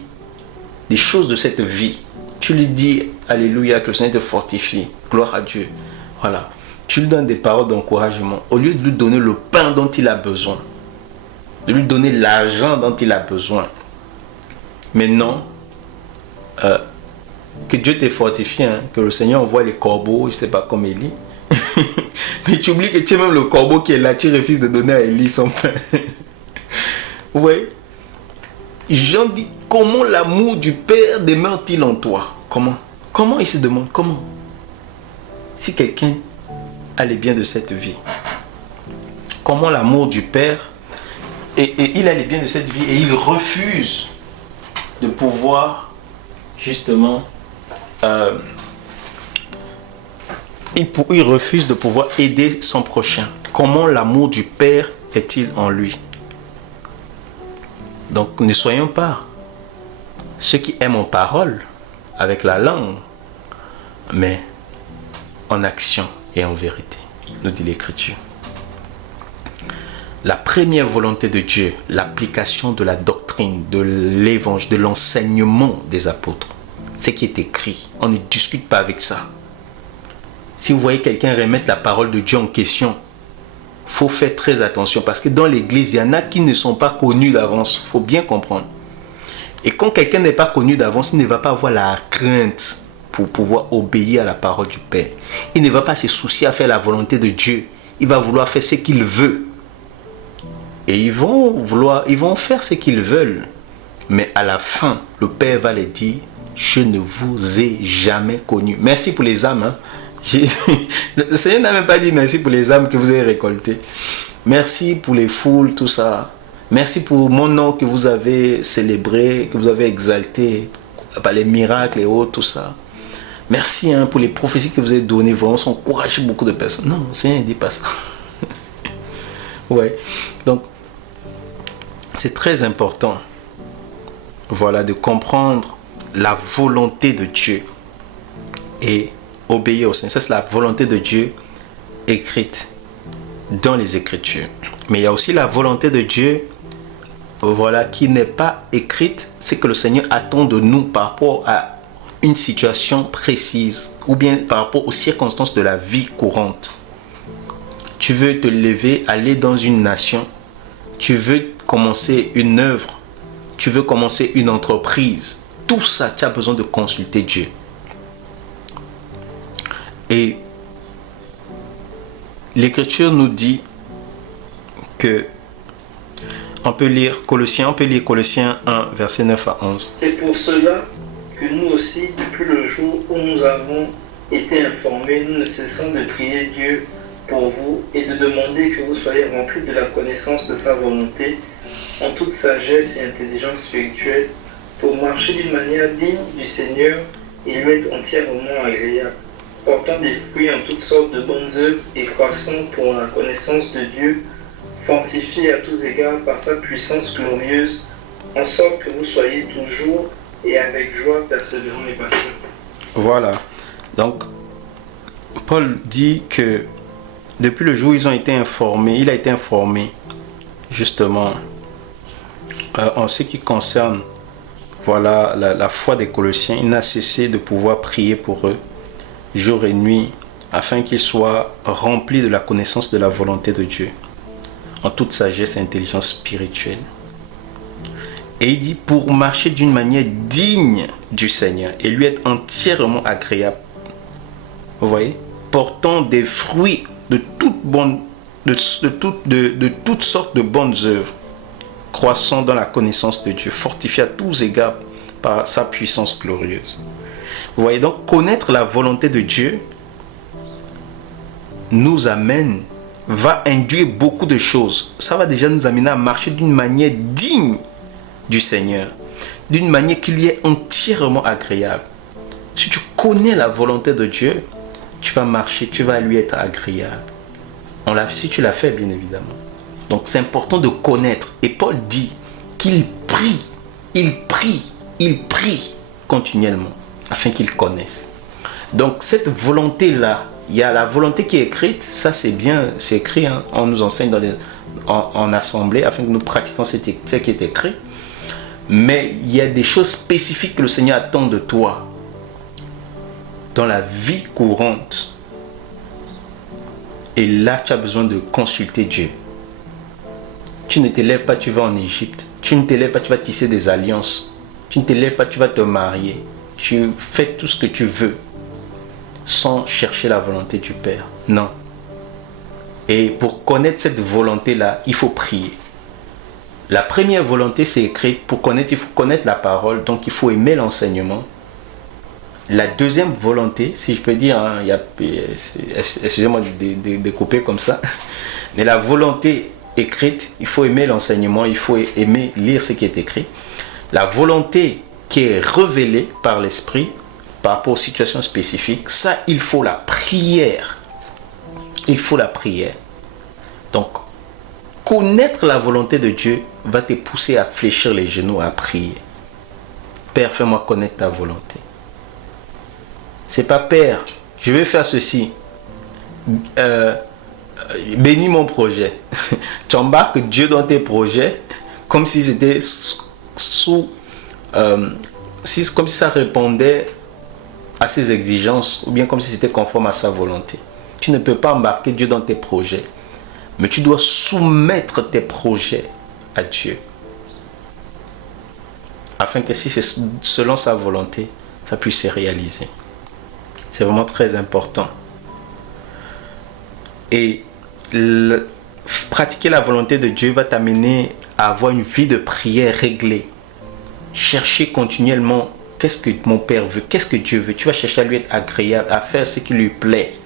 les choses de cette vie, tu lui dis alléluia, que le Seigneur te fortifie, gloire à Dieu. Voilà. Tu lui donnes des paroles d'encouragement au lieu de lui donner le pain dont il a besoin, de lui donner l'argent dont il a besoin. Mais non, que Dieu te fortifie, hein, que le Seigneur envoie les corbeaux, je ne sais pas comme Élie. Mais tu oublies que tu es même le corbeau qui est là, tu refuses de donner à Élie son pain. Oui. Jean dit, comment l'amour du Père demeure-t-il en toi? Comment il se demande, comment? Si quelqu'un a les biens de cette vie, comment l'amour du Père, et il a les biens de cette vie, et il refuse de pouvoir, justement, il refuse de pouvoir aider son prochain. Comment l'amour du Père est-il en lui? Donc ne soyons pas ceux qui aiment en parole, avec la langue, mais en action et en vérité, nous dit l'Écriture. La première volonté de Dieu, l'application de la doctrine, de l'évangile, de l'enseignement des apôtres, c'est qui est écrit. On ne discute pas avec ça. Si vous voyez quelqu'un remettre la parole de Dieu en question, il faut faire très attention parce que dans l'église, il y en a qui ne sont pas connus d'avance. Il faut bien comprendre. Et quand quelqu'un n'est pas connu d'avance, il ne va pas avoir la crainte pour pouvoir obéir à la parole du Père. Il ne va pas se soucier à faire la volonté de Dieu. Il va vouloir faire ce qu'il veut. Et ils vont faire ce qu'ils veulent. Mais à la fin, le Père va les dire, je ne vous ai jamais connu. Merci pour les âmes, hein. Le Seigneur n'a même pas dit merci pour les âmes que vous avez récoltées. Merci pour les foules, tout ça. Merci pour mon nom que vous avez célébré, que vous avez exalté, par les miracles et autres, tout ça. Merci pour les prophéties que vous avez données. Vraiment, ça encourage beaucoup de personnes. Non, le Seigneur ne dit pas ça. Ouais. Donc, c'est très important, voilà, de comprendre la volonté de Dieu et obéir au Seigneur. Ça, c'est la volonté de Dieu écrite dans les Écritures. Mais il y a aussi la volonté de Dieu, voilà, qui n'est pas écrite. C'est que le Seigneur attend de nous par rapport à une situation précise ou bien par rapport aux circonstances de la vie courante. Tu veux te lever, aller dans une nation. Tu veux commencer une œuvre. Tu veux commencer une entreprise. Tout ça, tu as besoin de consulter Dieu. Et l'Écriture nous dit que on peut lire Colossiens 1, verset 9 à 11. C'est pour cela que nous aussi, depuis le jour où nous avons été informés, nous ne cessons de prier Dieu pour vous et de demander que vous soyez remplis de la connaissance de sa volonté en toute sagesse et intelligence spirituelle pour marcher d'une manière digne du Seigneur et lui être entièrement agréable, portant des fruits en toutes sortes de bonnes œuvres et croissant pour la connaissance de Dieu, fortifié à tous égards par sa puissance glorieuse, en sorte que vous soyez toujours et avec joie persévérants et patients. Voilà. Donc, Paul dit que depuis le jour où ils ont été informés, il a été informé justement en ce qui concerne, voilà, la foi des Colossiens. Il n'a cessé de pouvoir prier pour eux jour et nuit afin qu'ils soient remplis de la connaissance de la volonté de Dieu en toute sagesse et intelligence spirituelle. Et il dit pour marcher d'une manière digne du Seigneur et lui être entièrement agréable. Vous voyez, portant des fruits toutes sortes de bonnes œuvres, croissant dans la connaissance de Dieu, fortifié à tous égards par sa puissance glorieuse. Vous voyez, donc connaître la volonté de Dieu nous amène, va induire beaucoup de choses. Ça va déjà nous amener à marcher d'une manière digne du Seigneur, d'une manière qui lui est entièrement agréable. Si tu connais la volonté de Dieu, tu vas marcher, tu vas lui être agréable. Si tu l'as fait, bien évidemment. Donc c'est important de connaître. Et Paul dit qu'il prie, il prie continuellement afin qu'il connaisse. Donc cette volonté-là, il y a la volonté qui est écrite, ça c'est bien, c'est écrit, hein, on nous enseigne en assemblée afin que nous pratiquions ce qui est écrit. Mais il y a des choses spécifiques que le Seigneur attend de toi dans la vie courante. Et là, tu as besoin de consulter Dieu. Tu ne t'élèves pas, tu vas en Égypte. Tu ne t'élèves pas, tu vas tisser des alliances. Tu ne t'élèves pas, tu vas te marier. Tu fais tout ce que tu veux sans chercher la volonté du Père. Non. Et pour connaître cette volonté-là, il faut prier. La première volonté, c'est écrite. Pour connaître, il faut connaître la parole. Donc, il faut aimer l'enseignement. La deuxième volonté, si je peux dire, hein, excusez-moi de couper comme ça, mais la volonté écrite, il faut aimer l'enseignement, il faut aimer lire ce qui est écrit. La volonté qui est révélée par l'Esprit par rapport aux situations spécifiques, ça, il faut la prière. Il faut la prière. Donc, connaître la volonté de Dieu va te pousser à fléchir les genoux, à prier. Père, fais-moi connaître ta volonté. C'est pas Père, je vais faire ceci. Bénis mon projet. Tu embarques Dieu dans tes projets comme si c'était comme si ça répondait à ses exigences ou bien comme si c'était conforme à sa volonté. Tu ne peux pas embarquer Dieu dans tes projets, mais tu dois soumettre tes projets à Dieu afin que si c'est selon sa volonté, ça puisse se réaliser. C'est vraiment très important. Et pratiquer la volonté de Dieu va t'amener à avoir une vie de prière réglée. Chercher continuellement qu'est-ce que mon Père veut, qu'est-ce que Dieu veut. Tu vas chercher à lui être agréable, à faire ce qui lui plaît,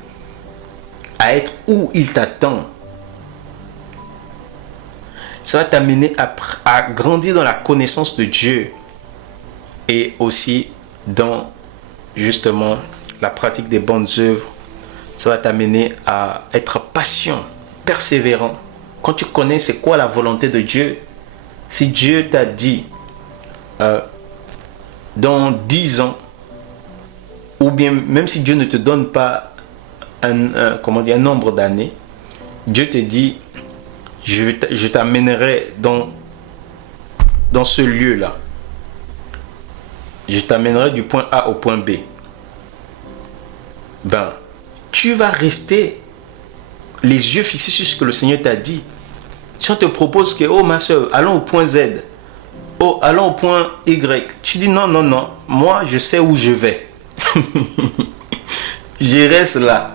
à être où il t'attend. Ça va t'amener à grandir dans la connaissance de Dieu et aussi dans justement la pratique des bonnes œuvres. Ça va t'amener à être patient, persévérant. Quand tu connais c'est quoi la volonté de Dieu, si Dieu t'a dit dans 10 ans, ou bien même si Dieu ne te donne pas un nombre d'années, Dieu te dit je t'amènerai dans ce lieu-là. Je t'amènerai du point A au point B. Ben, tu vas rester les yeux fixés sur ce que le Seigneur t'a dit. Si on te propose que, oh ma soeur, allons au point Z, oh, allons au point Y, tu dis non, moi je sais où je vais. Je reste là.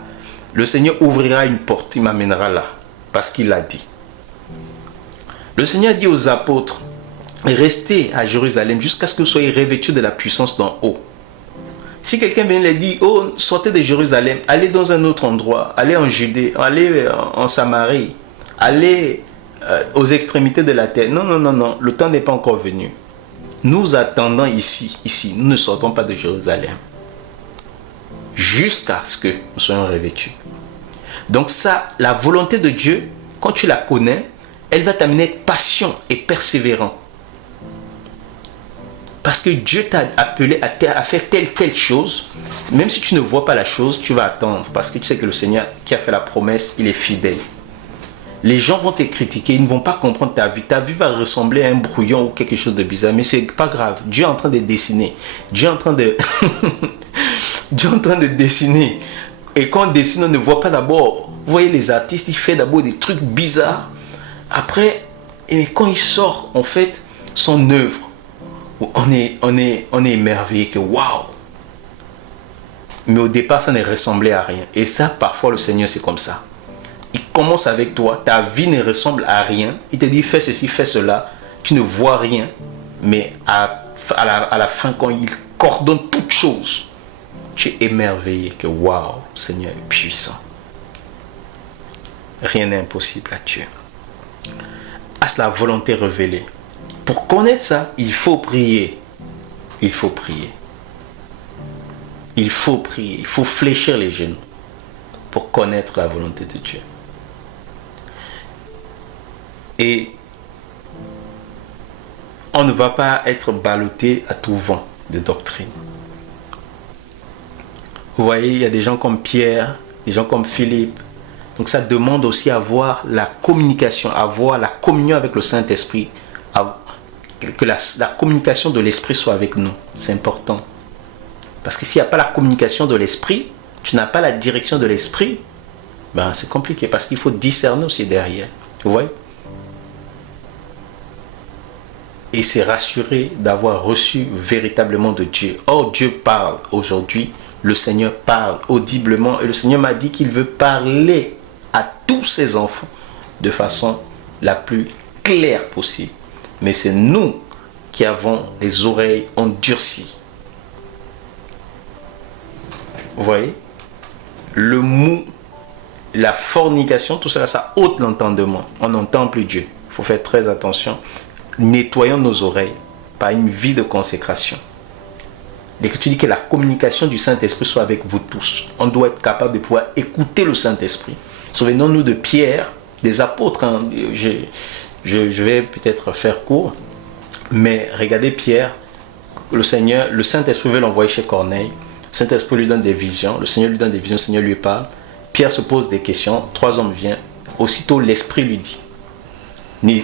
Le Seigneur ouvrira une porte, il m'amènera là, parce qu'il l'a dit. Le Seigneur dit aux apôtres, restez à Jérusalem jusqu'à ce que vous soyez revêtus de la puissance d'en haut. Si quelqu'un vient et dit, oh, sortez de Jérusalem, allez dans un autre endroit, allez en Judée, allez en Samarie, allez aux extrémités de la terre. Non, le temps n'est pas encore venu. Nous attendons ici, nous ne sortons pas de Jérusalem. Jusqu'à ce que nous soyons revêtus. Donc ça, la volonté de Dieu, quand tu la connais, elle va t'amener à être patient et persévérant. Parce que Dieu t'a appelé à faire telle chose. Même si tu ne vois pas la chose, tu vas attendre. Parce que tu sais que le Seigneur qui a fait la promesse, il est fidèle. Les gens vont te critiquer, ils ne vont pas comprendre ta vie. Ta vie va ressembler à un brouillon ou quelque chose de bizarre. Mais c'est pas grave. Dieu est en train de dessiner. Dieu est en train de... Dieu est en train de dessiner. Et quand on dessine, on ne voit pas d'abord. Vous voyez les artistes, ils font d'abord des trucs bizarres. Après, et quand il sort, en fait, son œuvre, on est émerveillé que waouh. Mais au départ, ça ne ressemblait à rien. Et ça, parfois, le Seigneur, c'est comme ça. Il commence avec toi, ta vie ne ressemble à rien. Il te dit fais ceci, fais cela. Tu ne vois rien, mais à la fin, quand il coordonne toutes choses, tu es émerveillé que waouh, Seigneur est puissant. Rien n'est impossible à Dieu. À la volonté révélée. Pour connaître ça, il faut prier. Il faut prier. Il faut prier. Il faut fléchir les genoux pour connaître la volonté de Dieu. Et on ne va pas être ballotté à tout vent de doctrine. Vous voyez, il y a des gens comme Pierre, des gens comme Philippe. Donc ça demande aussi à avoir la communication, à avoir la communion avec le Saint-Esprit, que la communication de l'Esprit soit avec nous. C'est important. Parce que s'il n'y a pas la communication de l'Esprit, tu n'as pas la direction de l'Esprit, ben c'est compliqué parce qu'il faut discerner aussi derrière. Vous voyez? Et c'est rassuré d'avoir reçu véritablement de Dieu. Or, Dieu parle aujourd'hui. Le Seigneur parle audiblement. Et le Seigneur m'a dit qu'il veut parler à tous ses enfants de façon la plus claire possible. Mais c'est nous qui avons les oreilles endurcies. Vous voyez? Le mou, la fornication, tout ça, ça ôte l'entendement. On n'entend plus Dieu. Il faut faire très attention. Nettoyons nos oreilles par une vie de consécration. L'Écriture dit que la communication du Saint-Esprit soit avec vous tous. On doit être capable de pouvoir écouter le Saint-Esprit. Souvenons-nous de Pierre, des apôtres. Hein. Je vais peut-être faire court, mais regardez Pierre, le Saint-Esprit veut l'envoyer chez Corneille. Le Saint-Esprit lui donne des visions. Le Seigneur lui donne des visions, le Seigneur lui parle. Pierre se pose des questions. 3 hommes viennent. Aussitôt, l'Esprit lui dit,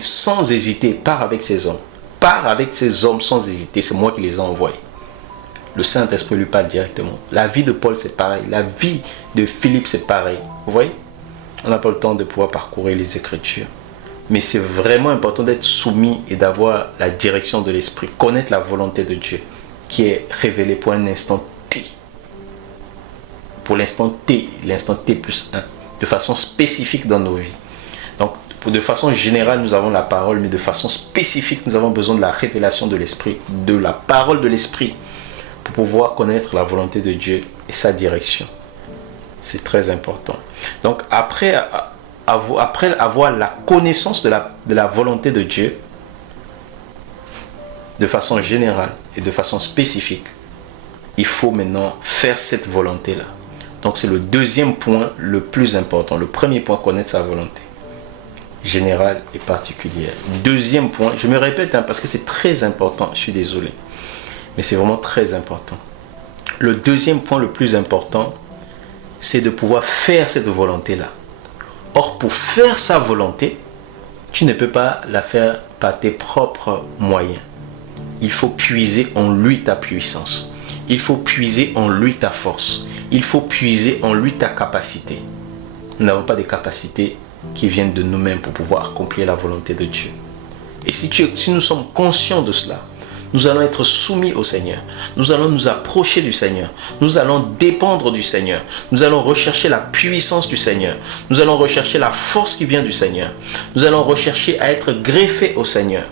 sans hésiter, pars avec ces hommes. Pars avec ces hommes sans hésiter. C'est moi qui les ai envoyés. Le Saint-Esprit lui parle directement. La vie de Paul, c'est pareil. La vie de Philippe, c'est pareil. Vous voyez? On n'a pas le temps de pouvoir parcourir les Écritures. Mais c'est vraiment important d'être soumis et d'avoir la direction de l'Esprit. Connaître la volonté de Dieu qui est révélée pour un instant T. Pour l'instant T, l'instant T plus 1. De façon spécifique dans nos vies. Donc, de façon générale, nous avons la parole, mais de façon spécifique, nous avons besoin de la révélation de l'Esprit, de la parole de l'Esprit, pour pouvoir connaître la volonté de Dieu et sa direction. C'est très important. Donc, après avoir la connaissance de la volonté de Dieu, de façon générale et de façon spécifique, il faut maintenant faire cette volonté-là. Donc, c'est le deuxième point le plus important. Le premier point, connaître sa volonté générale et particulière. Deuxième point, je me répète parce que c'est très important, je suis désolé, mais c'est vraiment très important. Le deuxième point le plus important, c'est de pouvoir faire cette volonté-là. Or, pour faire sa volonté, tu ne peux pas la faire par tes propres moyens. Il faut puiser en lui ta puissance. Il faut puiser en lui ta force. Il faut puiser en lui ta capacité. Nous n'avons pas de capacités qui viennent de nous-mêmes pour pouvoir accomplir la volonté de Dieu. Et si nous sommes conscients de cela, nous allons être soumis au Seigneur. Nous allons nous approcher du Seigneur. Nous allons dépendre du Seigneur. Nous allons rechercher la puissance du Seigneur. Nous allons rechercher la force qui vient du Seigneur. Nous allons rechercher à être greffés au Seigneur.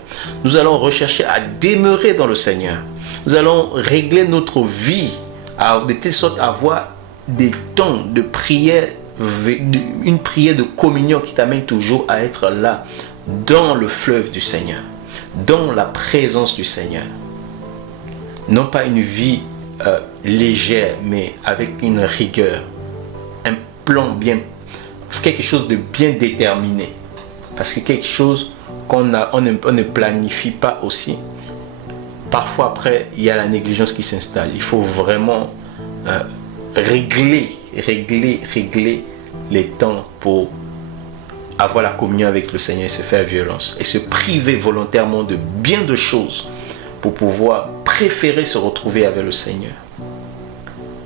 Nous allons rechercher à demeurer dans le Seigneur. Nous allons régler notre vie de telle sorte à avoir des temps de prière, une prière de communion qui t'amène toujours à être là, dans le fleuve du Seigneur, dans la présence du Seigneur. Non pas une vie légère, mais avec une rigueur, un plan bien, quelque chose de bien déterminé. Parce que quelque chose on ne planifie pas aussi. Parfois après, il y a la négligence qui s'installe. Il faut vraiment régler les temps pour avoir la communion avec le Seigneur et se faire violence. Et se priver volontairement de bien de choses pour pouvoir préférer se retrouver avec le Seigneur.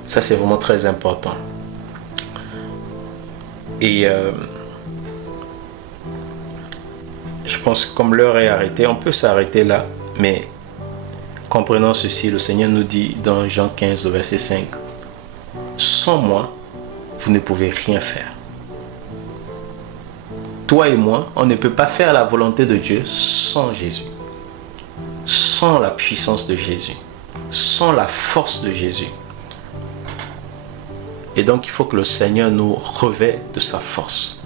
Ça, c'est vraiment très important. Et je pense que comme l'heure est arrêtée, on peut s'arrêter là. Mais comprenant ceci, le Seigneur nous dit dans Jean 15, verset 5, « Sans moi, vous ne pouvez rien faire. » toi et moi, on ne peut pas faire la volonté de Dieu sans Jésus, sans la puissance de Jésus, sans la force de Jésus. Et donc, il faut que le Seigneur nous revête de sa force.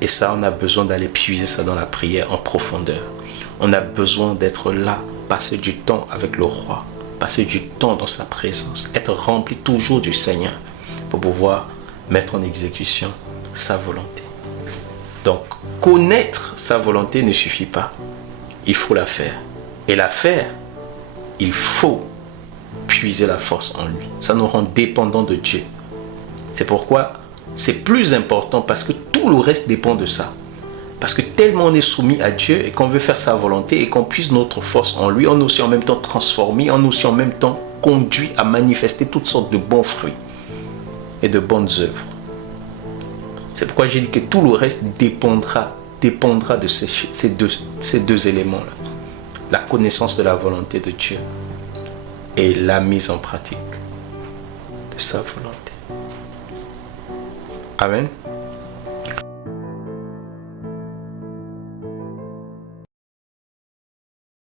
Et ça, on a besoin d'aller puiser ça dans la prière en profondeur. On a besoin d'être là, passer du temps avec le roi, passer du temps dans sa présence, être rempli toujours du Seigneur pour pouvoir mettre en exécution sa volonté. Donc, connaître sa volonté ne suffit pas. Il faut la faire. Et la faire, il faut puiser la force en lui. Ça nous rend dépendants de Dieu. C'est pourquoi c'est plus important parce que tout le reste dépend de ça. Parce que tellement on est soumis à Dieu et qu'on veut faire sa volonté et qu'on puise notre force en lui, on est aussi en même temps transformé, on est aussi en même temps conduit à manifester toutes sortes de bons fruits et de bonnes œuvres. C'est pourquoi j'ai dit que tout le reste dépendra de ces deux éléments-là. La connaissance de la volonté de Dieu et la mise en pratique de sa volonté. Amen.